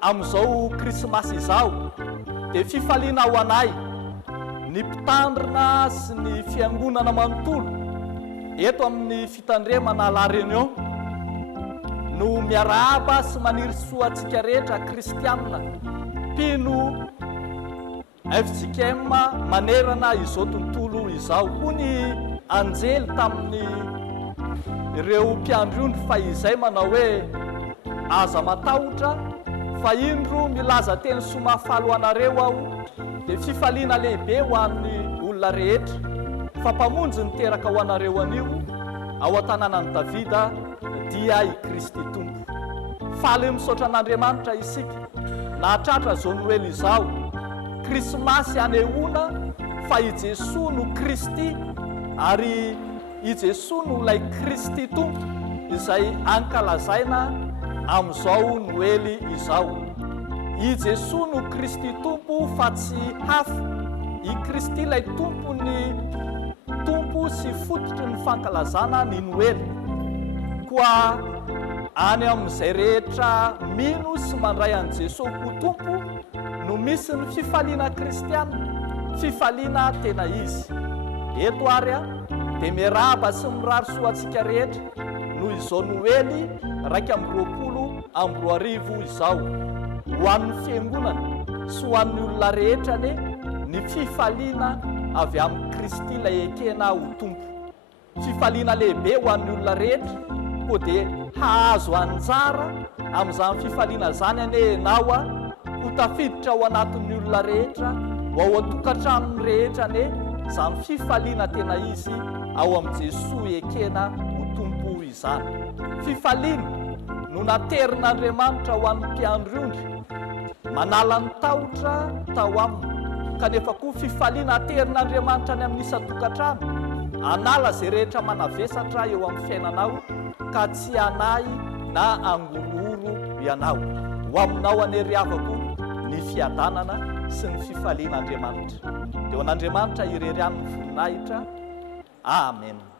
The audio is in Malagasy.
Amin'izao krismasy izao dia fifaliana ho anay ny mpitandrina sy ny fiangonana manontolo eto amin'ny fitandremana la réunion no miarahaba sy maniry soantsika rehetra kristianina mpino FJKM manerana izao tontolo izao. Hoy ny anjely tamin'ny ireo mpiandriondry fa izay manao hoe aza matahotra fa indro milaza teny somafalo anareo aho dia fifaliana lehibe ho an'ny olona rehetra fa mpamonjy niteraka ho anareo anio ao an-tanànan'i Davida dia i Kristy Tompo. Faly misaotra an'Andriamanitra isika nahatratra zao Noely izao krismasy anehoana fa i Jesoa no Kristy ary i Jesoa no ilay Kristy Tompo izay ankalazaina amin'izao Noely izao. I Jesoa no Kristy Tompo fa tsy hafa. I Kristy ilay tompony tompo sy fototry ny fankalazana ny Noely. Koa any amin'izay rehetra mino sy mandray an Jesoa ho tompo no misy ny fifaliana kristiana, fifaliana tena izy. Eto ary dia miarahaba sy mirary soantsika rehetra noho izao Noely 2024 izao ho an'ny fiangonana sy ho an'ny olona rehetra ny fifaliana avy amin'ny Kristy ilay ekena ho tompo. Fifaliana lehibe ho an'ny olona rehetra koa dia hahazo anjara amin'izany fifaliana zany ianao ho tafiditra ao anatin'ny olona rehetra ho ao an-tokantranony rehetra izany fifaliana tena izy ao amin'ny Jesoa ekena ho tompo izany. Fifaliana no naterin'Andriamanitra ho an'ny mpiandriondry manala ny tahotra tao aminy, kanefa koa fifaliana aterin'Andriamanitra any amin'ny isan-tokantrano anala izay rehetra manavesatra eo amin'ny fiainanao ka tsy anay na angorohoro ianao. Ho aminao anery avako ny fiadanana sy ny fifalian'Andriamanitra. Dia ho an'Andriamanitra irerian'ny voninahitra. Amen.